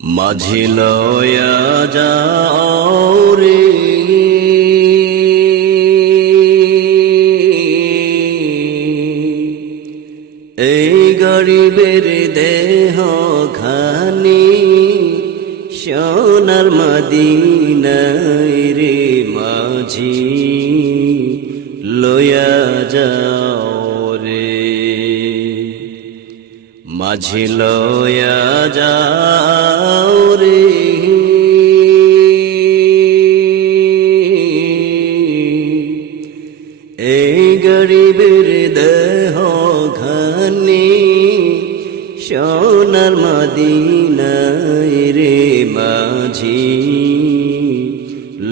মাঝি লয়া যাও এই গরিবের দেহ খানি সোনার মদিনায় রে মাঝি লয়া যাও। মাঝি লয়া যাও রে। এই গরিবের দেহ খানি সোনার মদিনায় রে মাঝি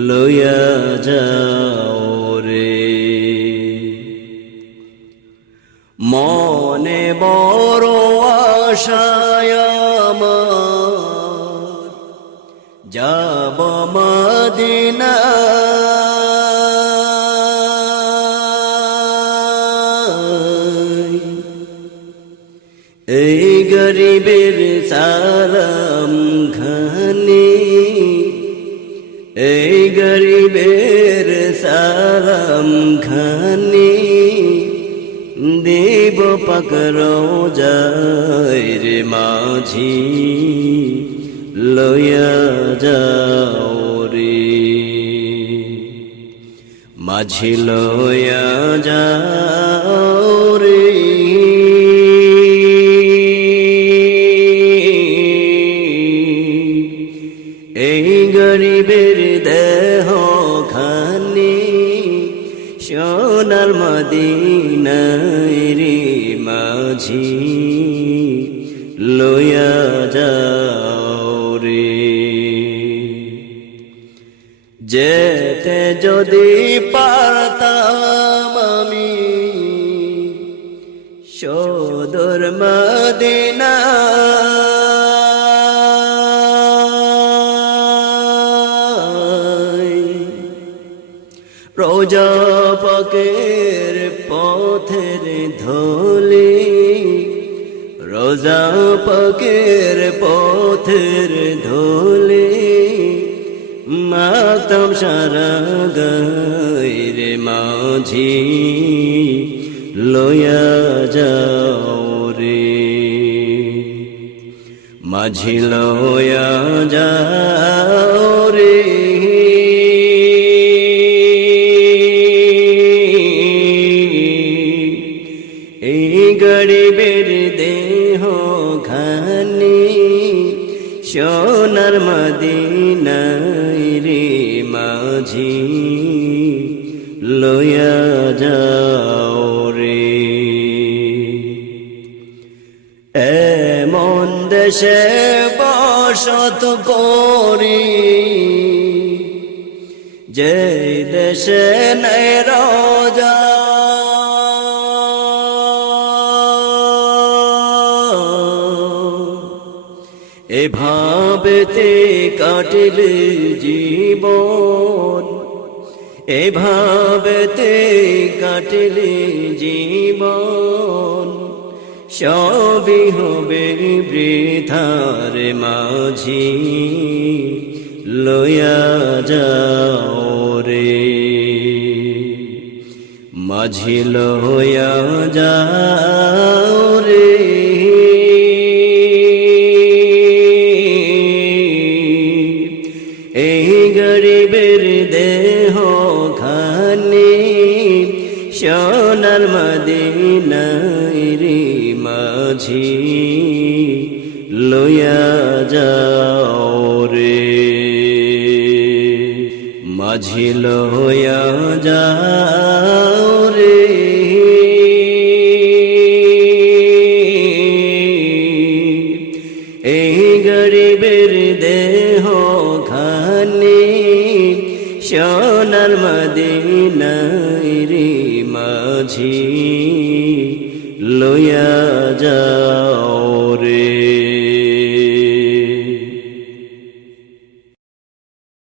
লয়া যাও। মনে বড় আশায় যাব মদিনা। এই গরিবের সালাম খানি এই গরিবের সালাম খানি দেব পকর যায় রে মাঝি, লয়া যাও রে। মাঝি লয়া যাও রে। এই গরিবের দেহ খানি সোনার মদিনায় রে মাঝি লয়া যাও রে। যেতে যদি পারতাম আমি সদর মদিনা রোজা পকের পথের ধলি রোজা পকের পথের ধলি, মাতম সারা গাইরে মাঝি লয়া যাও রে মাঝি লয়া যাও রে গরিবের দেহ খানি সোনার মদিনায় রে মাঝি, লয়া যাও রে। এমন দেশে বসত করি, যে দেশে নাই রাজা এভাবেতে কাটিলে জীবন এভাবেতে কাটিলে জীবন। সবই হবে বৃথার মাঝি লয়া যাও রে। মাঝি লয়া যাও গরিবের দেহ খানি সোনার মদিনায় রে মাঝি লয়া যাও রে। মাঝি লয়া যাও রে। এই গরিবের দেহ খানি সোনার মদিনায় রে মাঝি লয়া যাও।